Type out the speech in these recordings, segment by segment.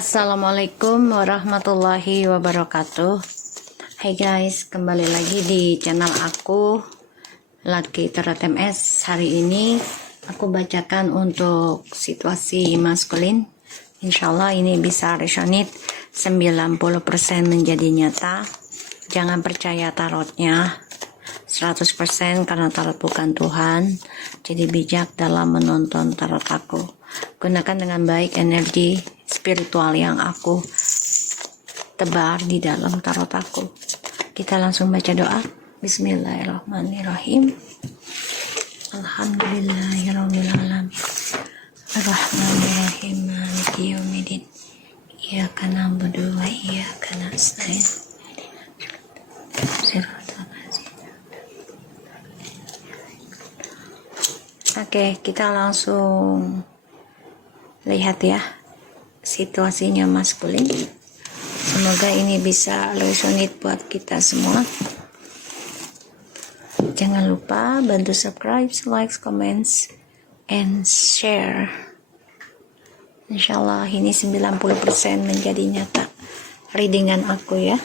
Assalamualaikum warahmatullahi wabarakatuh. Hai guys, kembali lagi di channel aku Lucky Tarot MS. Hari ini aku bacakan untuk situasi maskulin. Insyaallah ini bisa resonate 90% menjadi nyata. Jangan percaya tarotnya 100% karena tarot bukan Tuhan. Jadi bijak dalam menonton tarot aku. Gunakan dengan baik energi spiritual yang aku tebar di dalam tarot aku. Kita langsung baca doa. Bismillahirrahmanirrahim. Alhamdulillahirabbil alamin. Arrahmanirrahim. Maliki yaumiddin. Iyyaka na'budu wa iyyaka nasta'in. Oke, kita langsung lihat ya situasinya maskulin. Semoga ini bisa resonate buat kita semua. Jangan lupa bantu subscribe, like, comments, and share. Insyaallah ini 90% menjadi nyata readingan aku ya.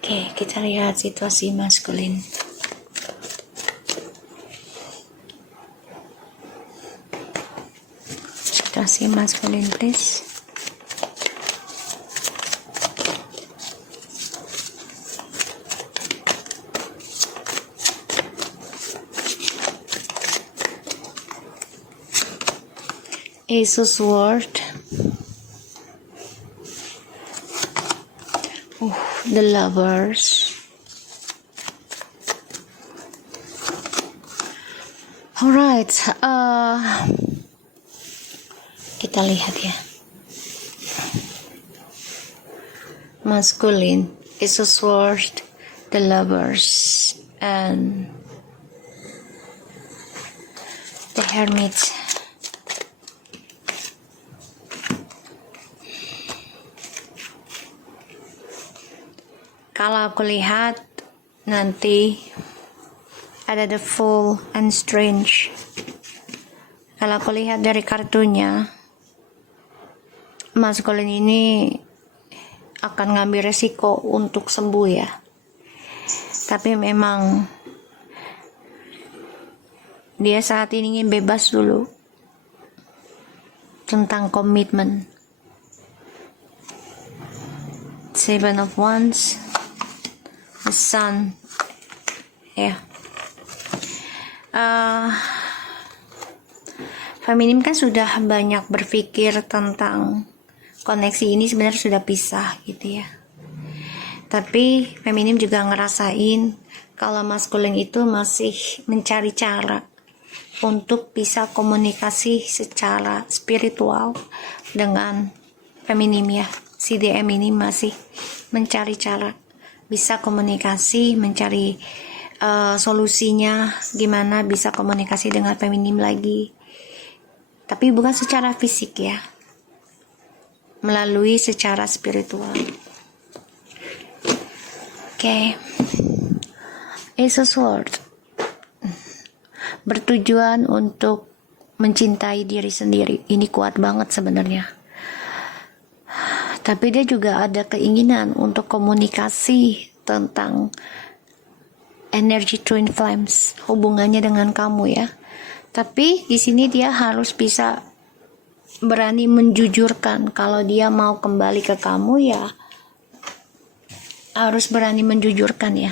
Oke, kita lihat situasi maskulin. Situasi maskulin please. Ace of Swords. The Lovers. Alright, kita lihat ya. Masculine, Ace of Swords, The Lovers, and the Hermit. Kalau aku lihat nanti ada The Fool and Strange. Kalau aku lihat dari kartunya, maskulin ini akan ngambil resiko untuk sembuh ya. Tapi memang dia saat ini ingin bebas dulu tentang komitmen. Seven of Wands, the Sun, ya. Feminim kan sudah banyak berpikir tentang koneksi ini sebenarnya sudah pisah gitu ya. Tapi feminim juga ngerasain kalau maskulin itu masih mencari cara untuk bisa komunikasi secara spiritual dengan feminim ya. Si DM ini masih mencari cara bisa komunikasi, mencari solusinya gimana bisa komunikasi dengan feminim lagi. Tapi bukan secara fisik ya, melalui secara spiritual. Oke. Ace of Swords bertujuan untuk mencintai diri sendiri. Ini kuat banget sebenarnya. Tapi dia juga ada keinginan untuk komunikasi tentang energy twin flames, hubungannya dengan kamu ya. Tapi di sini dia harus bisa berani menjujurkan kalau dia mau kembali ke kamu ya. Harus berani menjujurkan ya.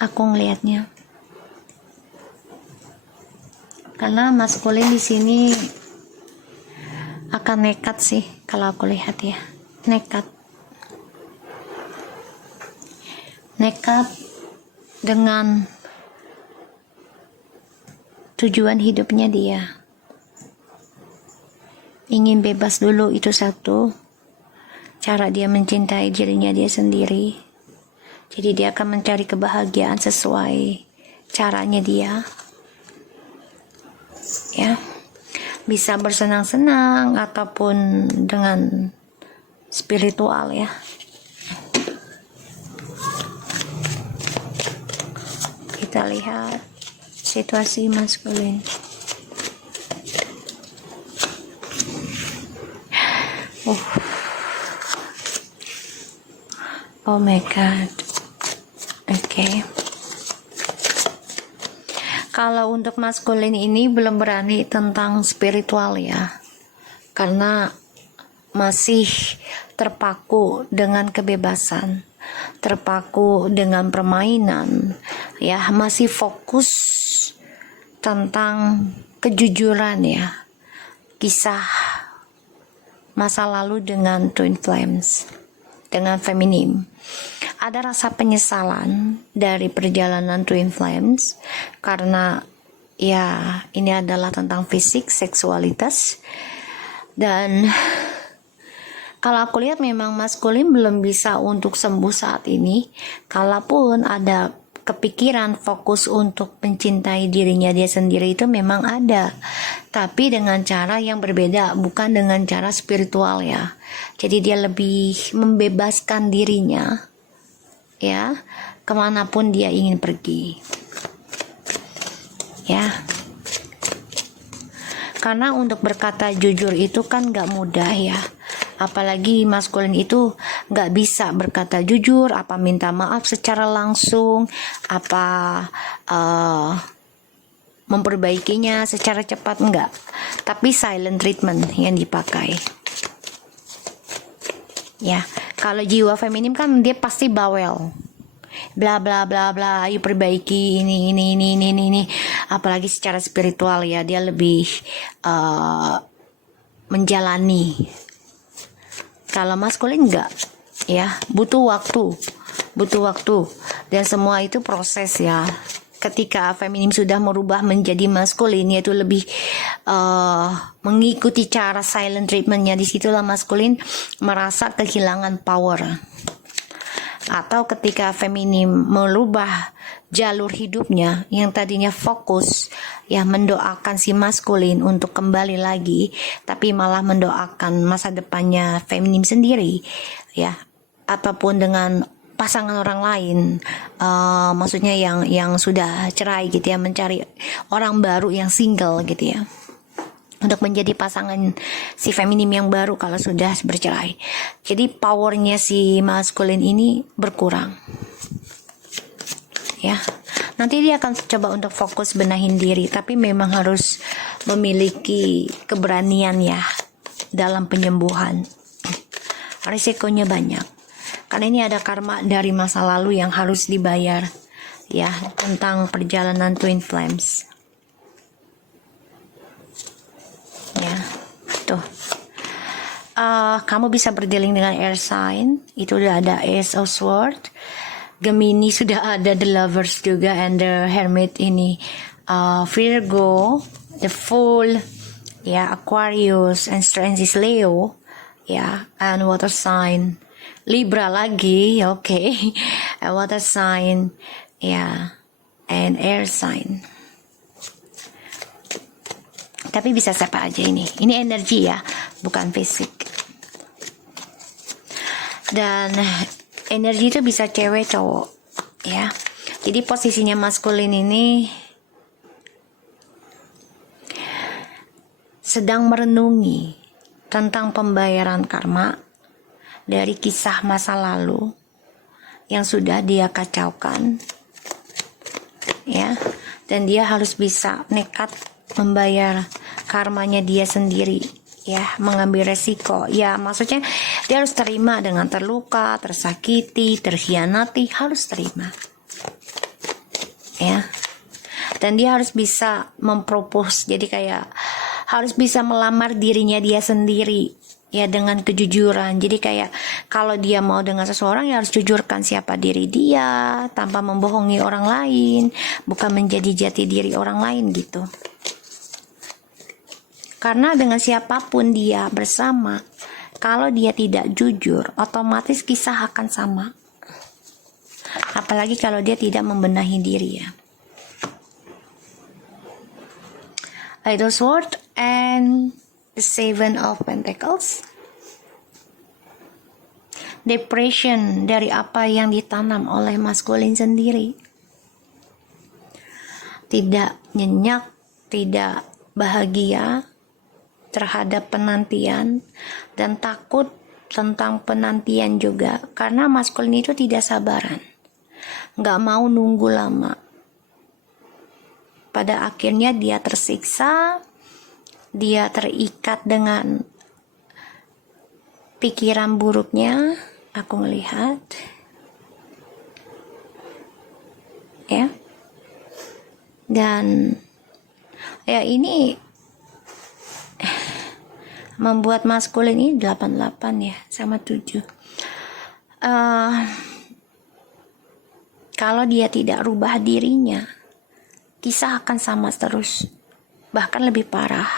Aku ngelihatnya. Karena maskulin di sini akan nekat sih kalau aku lihat ya. Nekat dengan tujuan hidupnya dia. Ingin bebas dulu, itu satu. Cara dia mencintai dirinya dia sendiri. Jadi dia akan mencari kebahagiaan sesuai caranya dia. Ya. Bisa bersenang-senang ataupun dengan spiritual ya. Kita lihat situasi maskulin. Oh my god. Oke. Kalau untuk maskulin ini belum berani tentang spiritual ya, karena masih terpaku dengan kebebasan, terpaku dengan permainan, ya masih fokus tentang kejujuran ya, kisah masa lalu dengan twin flames, dengan feminim. Ada rasa penyesalan dari perjalanan twin flames karena ya ini adalah tentang fisik, seksualitas, dan kalau aku lihat memang maskulin belum bisa untuk sembuh saat ini. Kalaupun ada kepikiran fokus untuk mencintai dirinya dia sendiri itu memang ada, tapi dengan cara yang berbeda, bukan dengan cara spiritual ya. Jadi dia lebih membebaskan dirinya ya, kemanapun dia ingin pergi ya. Karena untuk berkata jujur itu kan gak mudah ya, apalagi maskulin itu gak bisa berkata jujur, apa minta maaf secara langsung, apa memperbaikinya secara cepat, enggak. Tapi silent treatment yang dipakai ya. Kalau jiwa feminim kan dia pasti bawel, bla bla bla bla, ayo perbaiki ini. Apalagi secara spiritual ya, dia lebih menjalani. Kalau maskulin enggak ya, butuh waktu dan semua itu proses ya. Ketika feminim sudah merubah menjadi maskulin, yaitu lebih mengikuti cara silent treatmentnya, disitulah maskulin merasa kehilangan power. Atau ketika feminim merubah jalur hidupnya yang tadinya fokus ya mendoakan si maskulin untuk kembali lagi, tapi malah mendoakan masa depannya feminim sendiri ya, ataupun dengan pasangan orang lain, maksudnya yang sudah cerai gitu ya, mencari orang baru yang single gitu ya, untuk menjadi pasangan si feminim yang baru kalau sudah bercerai. Jadi powernya si maskulin ini berkurang ya. Nanti dia akan coba untuk fokus benahin diri, tapi memang harus memiliki keberanian ya dalam penyembuhan. Risikonya banyak, karena ini ada karma dari masa lalu yang harus dibayar ya, tentang perjalanan twin flames ya. Tuh kamu bisa berdealing dengan air sign, itu udah ada Ace of Swords, Gemini sudah ada, The Lovers juga, and the Hermit ini, Virgo, the Fool ya, Aquarius, and Strength is Leo ya, and water sign Libra lagi, oke. Water sign ya, and air sign. Tapi bisa siapa aja ini energi ya, bukan fisik. Dan energi itu bisa cewek cowok ya. Jadi posisinya maskulin ini sedang merenungi tentang pembayaran karma dari kisah masa lalu yang sudah dia kacaukan ya, dan dia harus bisa nekat membayar karmanya dia sendiri ya, mengambil resiko ya, maksudnya dia harus terima dengan terluka, tersakiti, terhianati, harus terima ya. Dan dia harus bisa mempropose, jadi kayak harus bisa melamar dirinya dia sendiri ya, dengan kejujuran. Jadi kayak kalau dia mau dengan seseorang ya harus jujurkan siapa diri dia tanpa membohongi orang lain, bukan menjadi jati diri orang lain gitu. Karena dengan siapapun dia bersama, kalau dia tidak jujur, otomatis kisah akan sama. Apalagi kalau dia tidak membenahi diri ya. Idol Sword and the Seven of Pentacles. Depression dari apa yang ditanam oleh maskulin sendiri. Tidak nyenyak, tidak bahagia, terhadap penantian dan takut tentang penantian juga, karena maskulin itu tidak sabaran, nggak mau nunggu lama. Pada akhirnya dia tersiksa, dia terikat dengan pikiran buruknya, aku melihat, ya. Dan ya ini membuat maskulin ini 88 ya, sama 7. Kalau dia tidak rubah dirinya, kisah akan sama terus, bahkan lebih parah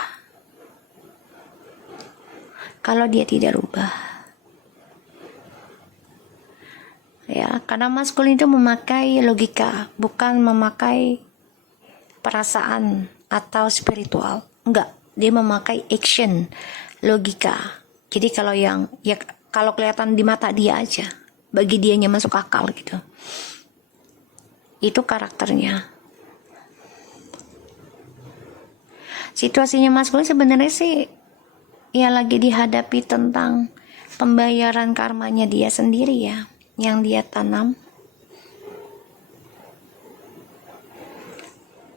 kalau dia tidak rubah. Ya, karena maskulin itu memakai logika, bukan memakai perasaan atau spiritual. Enggak, dia memakai action, logika. Jadi kalau kelihatan di mata dia aja, bagi dianya masuk akal gitu. Itu karakternya. Situasinya maskulin sebenarnya sih ya lagi dihadapi tentang pembayaran karmanya dia sendiri ya, yang dia tanam.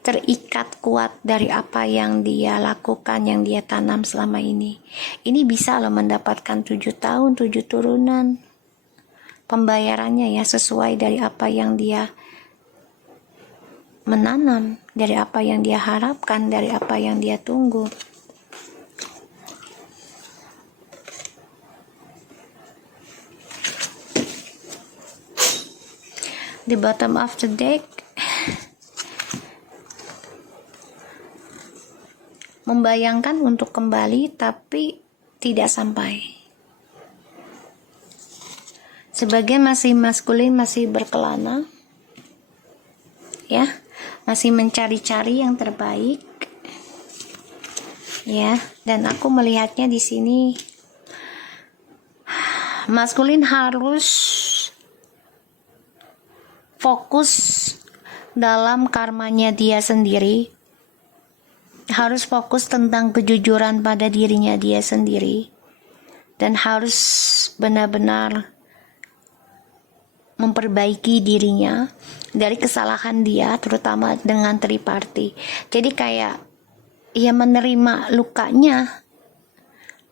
Terikat kuat dari apa yang dia lakukan, yang dia tanam selama ini. Ini bisa loh mendapatkan 7 tahun, 7 turunan. Pembayarannya ya sesuai dari apa yang dia menanam, dari apa yang dia harapkan, dari apa yang dia tunggu. The bottom of the deck membayangkan untuk kembali tapi tidak sampai. Sebagian masih maskulin, masih berkelana, ya, masih mencari-cari yang terbaik, ya. Dan aku melihatnya di sini maskulin harus fokus dalam karmanya dia sendiri, harus fokus tentang kejujuran pada dirinya dia sendiri, dan harus benar-benar memperbaiki dirinya dari kesalahan dia, terutama dengan triparty. Jadi kayak ia menerima lukanya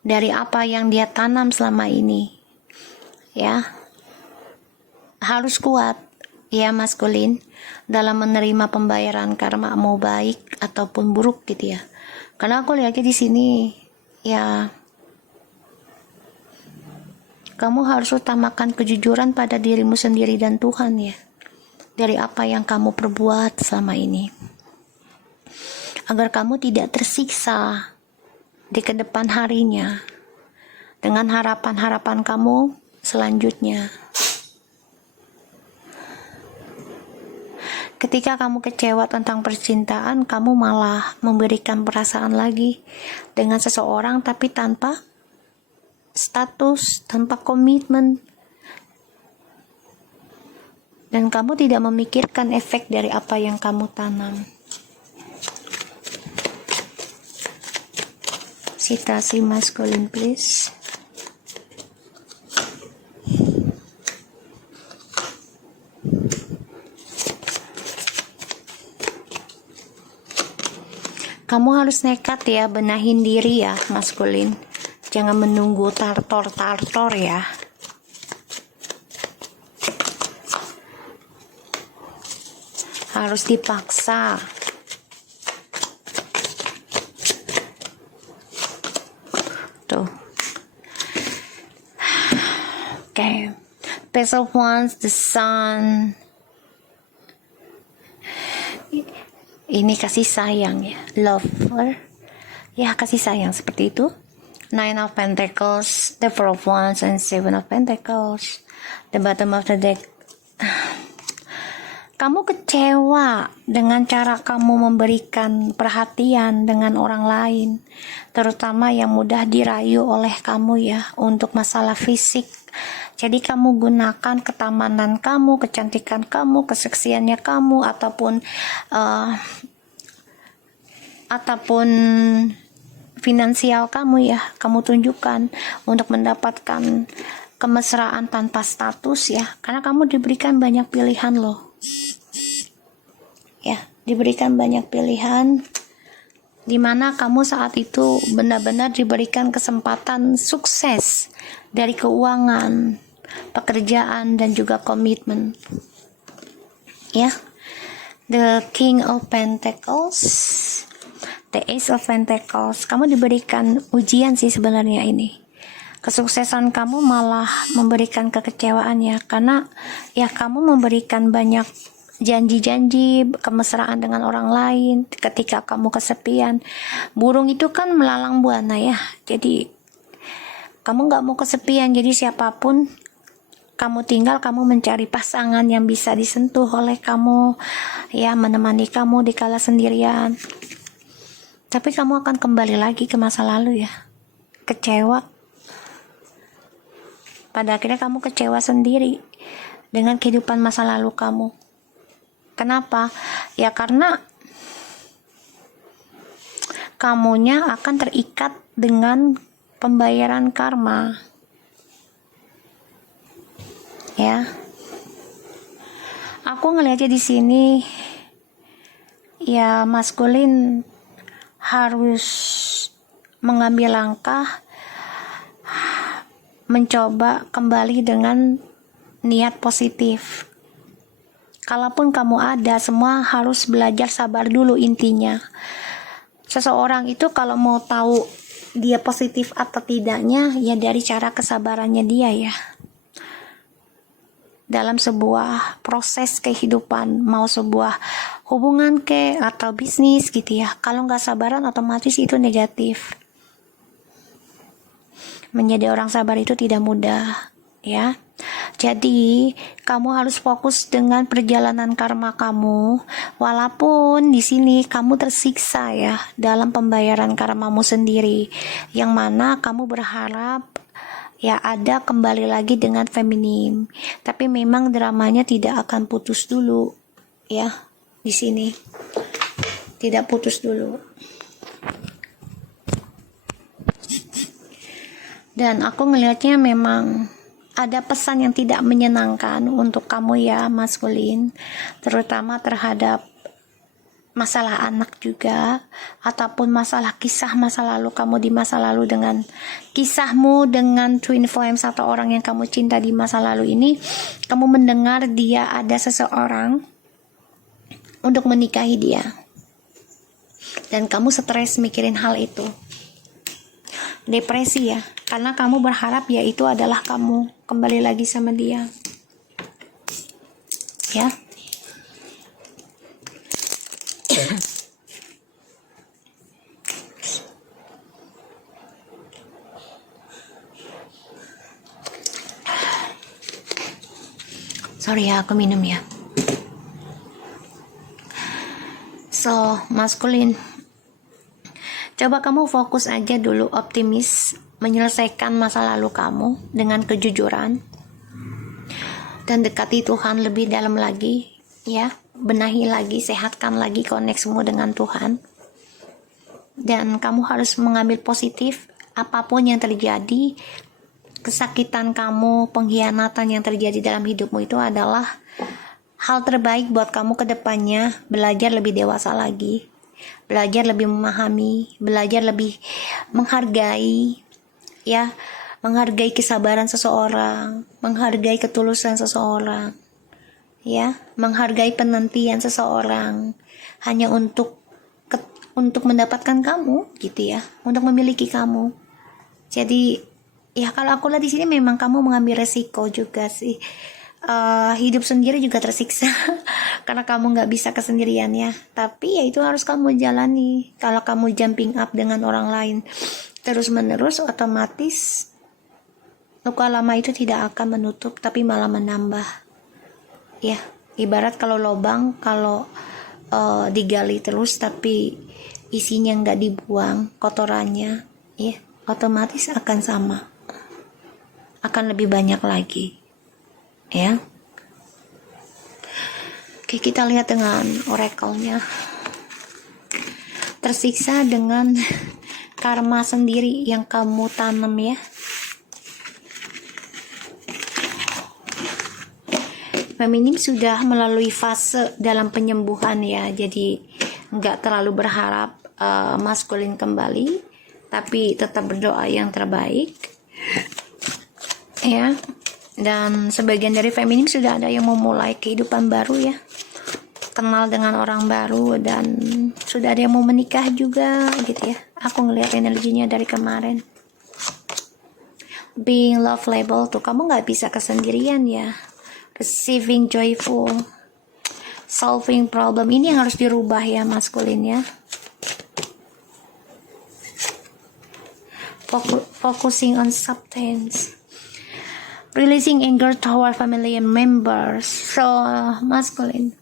dari apa yang dia tanam selama ini, ya. Harus kuat ya maskulin dalam menerima pembayaran karma, mau baik ataupun buruk gitu ya. Karena aku lihatnya di sini ya, kamu harus utamakan kejujuran pada dirimu sendiri dan Tuhan ya, dari apa yang kamu perbuat selama ini, agar kamu tidak tersiksa di kedepan harinya dengan harapan-harapan kamu selanjutnya. Ketika kamu kecewa tentang percintaan, kamu malah memberikan perasaan lagi dengan seseorang tapi tanpa status, tanpa komitmen. Dan kamu tidak memikirkan efek dari apa yang kamu tanam. Citasi maskulin please. Kamu harus nekat ya, benahin diri ya maskulin. Jangan menunggu tartor ya. Harus dipaksa. Tuh. Okay. Page of Wands, the Sun. Ini kasih sayang ya, lover ya, kasih sayang seperti itu. Nine of Pentacles, the Four of Wands, and Seven of Pentacles. The bottom of the deck. Kamu kecewa dengan cara kamu memberikan perhatian dengan orang lain, terutama yang mudah dirayu oleh kamu ya, untuk masalah fisik. Jadi kamu gunakan ketamanan kamu, kecantikan kamu, keseksiannya kamu, ataupun finansial kamu ya, kamu tunjukkan untuk mendapatkan kemesraan tanpa status ya, karena kamu diberikan banyak pilihan loh ya, diberikan banyak pilihan, dimana kamu saat itu benar-benar diberikan kesempatan sukses dari keuangan, pekerjaan, dan juga komitmen ya. The King of Pentacles, The Ace of Pentacles, kamu diberikan ujian sih sebenarnya ini. Kesuksesan kamu malah memberikan kekecewaan ya, karena ya kamu memberikan banyak janji-janji kemesraan dengan orang lain ketika kamu kesepian. Burung itu kan melalang buana ya, jadi kamu gak mau kesepian, jadi siapapun kamu tinggal, kamu mencari pasangan yang bisa disentuh oleh kamu ya, menemani kamu di kala sendirian. Tapi kamu akan kembali lagi ke masa lalu ya, kecewa. Pada akhirnya kamu kecewa sendiri dengan kehidupan masa lalu kamu. Kenapa? Ya karena kamunya akan terikat dengan pembayaran karma. Ya. Aku ngelihatnya di sini ya, maskulin harus mengambil langkah mencoba kembali dengan niat positif. Kalaupun kamu ada, semua harus belajar sabar dulu intinya. Seseorang itu kalau mau tahu dia positif atau tidaknya ya dari cara kesabarannya dia ya. Dalam sebuah proses kehidupan, mau sebuah hubungan atau bisnis gitu ya. Kalau nggak sabaran otomatis itu negatif. Menjadi orang sabar itu tidak mudah ya. Jadi kamu harus fokus dengan perjalanan karma kamu, walaupun di sini kamu tersiksa ya dalam pembayaran karmamu sendiri, yang mana kamu berharap ya ada kembali lagi dengan feminim. Tapi memang dramanya tidak akan putus dulu ya, di sini tidak putus dulu. Dan aku ngelihatnya memang ada pesan yang tidak menyenangkan untuk kamu ya maskulin, terutama terhadap masalah anak juga, ataupun masalah kisah masa lalu kamu di masa lalu, dengan kisahmu dengan twin flames atau orang yang kamu cinta di masa lalu ini. Kamu mendengar dia ada seseorang untuk menikahi dia, dan kamu stres mikirin hal itu, depresi ya, karena kamu berharap ya itu adalah kamu kembali lagi sama dia ya. Sorry ya, aku minum ya. So, maskulin, coba kamu fokus aja dulu, optimis, menyelesaikan masa lalu kamu dengan kejujuran, dan dekati Tuhan lebih dalam lagi ya. Benahi lagi, sehatkan lagi koneksimu dengan Tuhan, dan kamu harus mengambil positif. Apapun yang terjadi, kesakitan kamu, pengkhianatan yang terjadi dalam hidupmu itu adalah hal terbaik buat kamu ke depannya. Belajar lebih dewasa lagi, belajar lebih memahami, belajar lebih menghargai ya, menghargai kesabaran seseorang, menghargai ketulusan seseorang ya, menghargai penantian seseorang hanya untuk mendapatkan kamu gitu ya, untuk memiliki kamu. Jadi ya kalau aku lihat di sini memang kamu mengambil resiko juga sih. Hidup sendiri juga tersiksa karena kamu nggak bisa kesendirian ya. Tapi ya itu harus kamu jalani. Kalau kamu jumping up dengan orang lain terus menerus, otomatis luka lama itu tidak akan menutup, tapi malah menambah. Ya, ibarat kalau lubang, kalau digali terus tapi isinya nggak dibuang, kotorannya, ya otomatis akan sama, akan lebih banyak lagi ya. Oke, kita lihat dengan oracle-nya. Tersiksa dengan karma sendiri yang kamu tanam ya. Feminim sudah melalui fase dalam penyembuhan ya, jadi nggak terlalu berharap maskulin kembali, tapi tetap berdoa yang terbaik ya. Dan sebagian dari feminim sudah ada yang memulai kehidupan baru ya, kenal dengan orang baru, dan sudah ada yang mau menikah juga gitu ya. Aku ngelihat energinya dari kemarin. Being love label tuh, kamu nggak bisa kesendirian ya. Receiving joyful, solving problem, ini yang harus dirubah ya maskulin ya. Focusing on substance, releasing anger toward family members. So maskulin,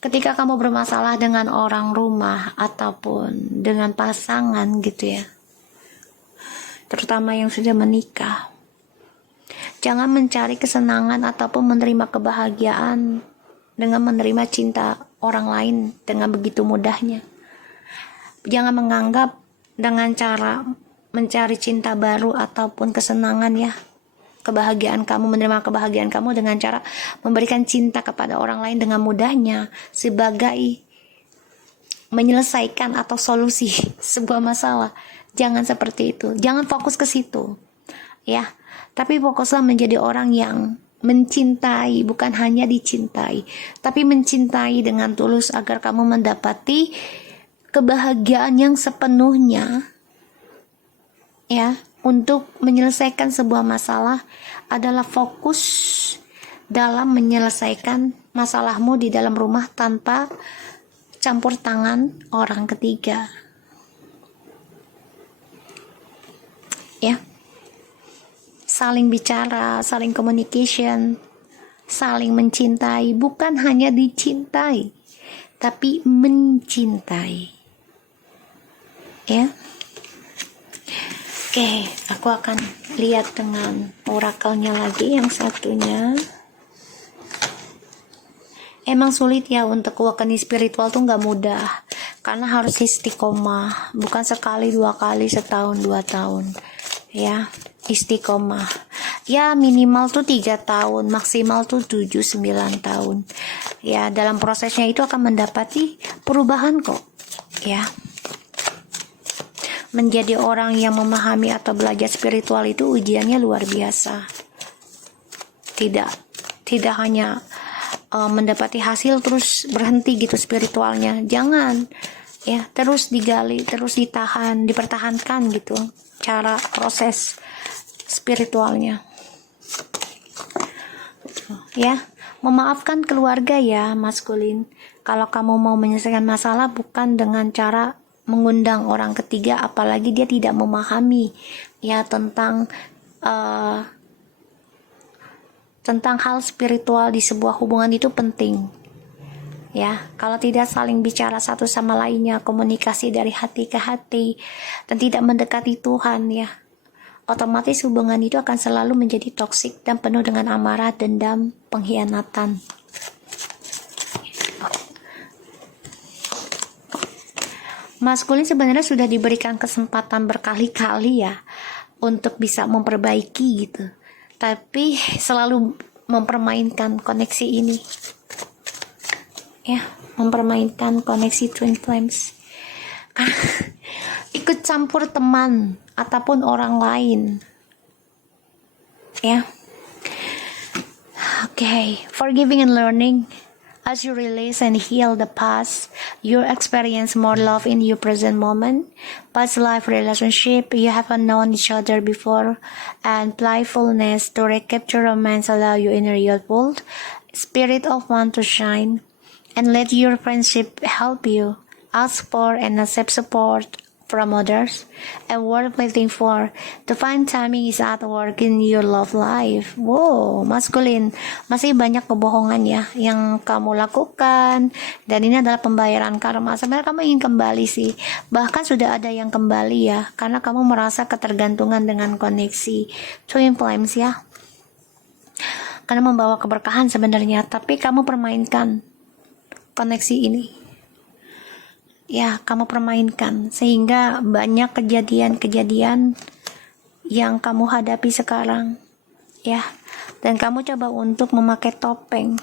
ketika kamu bermasalah dengan orang rumah ataupun dengan pasangan gitu ya, terutama yang sudah menikah, jangan mencari kesenangan ataupun menerima kebahagiaan dengan menerima cinta orang lain dengan begitu mudahnya. Jangan menganggap dengan cara mencari cinta baru ataupun kesenangan ya, kebahagiaan kamu, menerima kebahagiaan kamu dengan cara memberikan cinta kepada orang lain dengan mudahnya sebagai menyelesaikan atau solusi sebuah masalah. Jangan seperti itu. Jangan fokus ke situ ya. Tapi fokuslah menjadi orang yang mencintai, bukan hanya dicintai, tapi mencintai dengan tulus agar kamu mendapati kebahagiaan yang sepenuhnya ya. Untuk menyelesaikan sebuah masalah adalah fokus dalam menyelesaikan masalahmu di dalam rumah tanpa campur tangan orang ketiga ya. Saling bicara, saling communication, saling mencintai, bukan hanya dicintai, tapi mencintai. Ya. Oke, aku akan lihat dengan orakelnya lagi yang satunya. Emang sulit ya untuk awakening spiritual tuh nggak mudah, karena harus istiqomah, bukan sekali, dua kali, setahun, 2 tahun ya. Istiqomah ya, minimal tuh 3 tahun, maksimal tuh 7-9 tahun ya. Dalam prosesnya itu akan mendapati perubahan kok ya. Menjadi orang yang memahami atau belajar spiritual itu ujiannya luar biasa. Tidak hanya mendapati hasil terus berhenti gitu spiritualnya. Jangan ya, terus digali, terus ditahan, dipertahankan gitu cara proses spiritualnya ya. Memaafkan keluarga ya maskulin. Kalau kamu mau menyelesaikan masalah, bukan dengan cara mengundang orang ketiga, apalagi dia tidak memahami ya tentang hal spiritual di sebuah hubungan. Itu penting ya. Kalau tidak saling bicara satu sama lainnya, komunikasi dari hati ke hati, dan tidak mendekati Tuhan ya, otomatis hubungan itu akan selalu menjadi toksik dan penuh dengan amarah, dendam, pengkhianatan. Maskulin sebenarnya sudah diberikan kesempatan berkali-kali ya untuk bisa memperbaiki gitu, tapi selalu mempermainkan koneksi ini ya, mempermainkan koneksi twin flames. Ikut campur teman ataupun orang lain ya. Okay, forgiving and learning. As you release and heal the past, you experience more love in your present moment. Past life relationship, you haven't known each other before, and playfulness to recapture romance allow you in a real world. Spirit of want to shine, and let your friendship help you. Ask for and accept support from others, and worth waiting for. The fine timing is at work in your love life. Wow, maskulin, masih banyak kebohongan ya yang kamu lakukan, dan ini adalah pembayaran karma. Sebenarnya kamu ingin kembali sih, bahkan sudah ada yang kembali ya, karena kamu merasa ketergantungan dengan koneksi twin flames ya, karena membawa keberkahan sebenarnya, tapi kamu permainkan koneksi ini ya kamu permainkan, sehingga banyak kejadian-kejadian yang kamu hadapi sekarang, ya. Dan kamu coba untuk memakai topeng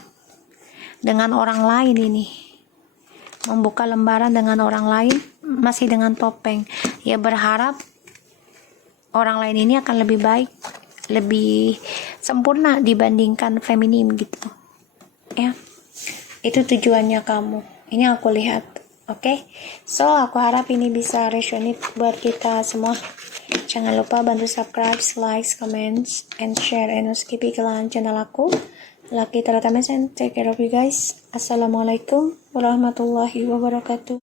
dengan orang lain ini, membuka lembaran dengan orang lain masih dengan topeng, ya, berharap orang lain ini akan lebih baik, lebih sempurna dibandingkan feminim gitu, ya. Itu tujuannya kamu, ini aku lihat. Oke, so aku harap ini bisa resonate buat kita semua. Jangan lupa bantu subscribe, like, comments, and share, and skip iklan channel aku, Lucky Tara TMS, and take care of you guys. Assalamualaikum warahmatullahi wabarakatuh.